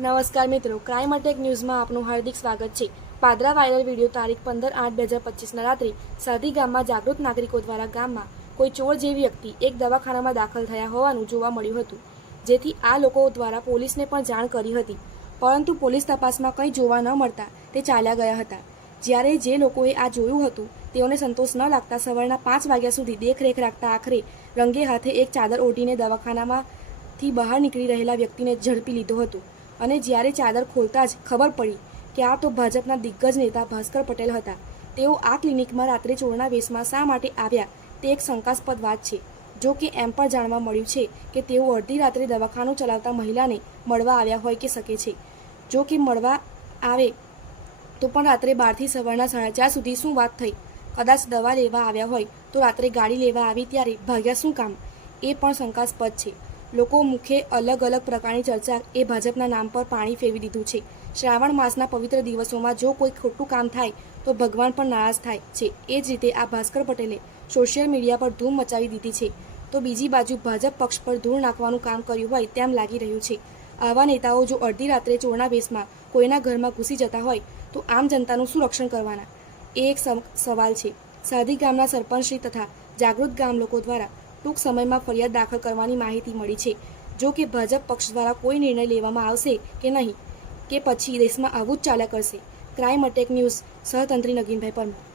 નમસ્કાર મિત્રો crime attack ન્યૂઝમાં આપનું હાર્દિક સ્વાગત છે. પાદરા વાયરલ વીડિયો તારીખ પંદર આઠ બે હજાર પચીસના રાત્રે સરદી ગામમાં જાગૃત નાગરિકો દ્વારા ગામમાં કોઈ ચોર જેવી વ્યક્તિ એક દવાખાનામાં દાખલ થયા હોવાનું જોવા મળ્યું હતું, જેથી આ લોકો દ્વારા પોલીસને પણ જાણ કરી હતી. પરંતુ પોલીસ તપાસમાં કંઈ જોવા ન મળતા તે ચાલ્યા ગયા હતા. જ્યારે જે લોકોએ આ જોયું હતું, તેઓને સંતોષ ન લાગતા સવારના પાંચ વાગ્યા સુધી દેખરેખ રાખતા આખરે રંગે હાથે એક ચાદર ઓઢીને દવાખાનામાંથી બહાર નીકળી રહેલા વ્યક્તિને ઝડપી લીધો હતો. અને જ્યારે ચાદર ખોલતા જ ખબર પડી કે આ તો ભાજપના દિગ્ગજ નેતા ભાસ્કર પટેલ હતા. તેઓ આ ક્લિનિકમાં રાત્રે ચોરના વેશમાં શા માટે આવ્યા તે એક શંકાસ્પદ વાત છે. જો કે એમ પણ જાણવા મળ્યું છે કે તેઓ અડધી રાત્રે દવાખાનું ચલાવતા મહિલાને મળવા આવ્યા હોય કે શકે છે. જો કે મળવા આવે તો પણ રાત્રે બારથી સવારના સાડા ચાર સુધી શું વાત થઈ? કદાચ દવા લેવા આવ્યા હોય તો રાત્રે ગાડી લેવા આવી ત્યારે ભાગ્યા શું કામ? એ પણ શંકાસ્પદ છે. લોકો મુખે અલગ અલગ પ્રકારની ચર્ચા એ ભાજપના નામ પર પાણી ફેરવી દીધું છે. શ્રાવણ માસના પવિત્ર દિવસોમાં જો કોઈ ખોટું કામ થાય, તો ભગવાન પણ નારાજ થાય છે. એ જ રીતે આ ભાસ્કર પટેલે સોશિયલ મીડિયા પર ધૂમ મચાવી દીધી છે. તો બીજી બાજુ ભાજપ પક્ષ પર ધૂળ નાખવાનું કામ કર્યું હોય તેમ લાગી રહ્યું છે. આવા નેતાઓ જો અડધી રાત્રે ચોરના વેશમાં કોઈના ઘરમાં ઘૂસી જતા હોય, તો આમ જનતાનું શું રક્ષણ કરવાના? એ એક સવાલ છે. સાધી ગામના સરપંચશ્રી તથા જાગૃત ગામ લોકો દ્વારા ટૂંક સમયમાં ફરિયાદ દાખલ કરવાની માહિતી મળી છે. જો કે ભાજપ પક્ષ દ્વારા કોઈ નિર્ણય લેવામાં આવશે કે નહીં કે પછી દેશમાં આવું જ ચાલ્યા કરશે. ક્રાઇમ અટેક ન્યૂઝ સહતંત્રી નગીનભાઈ પરમાર.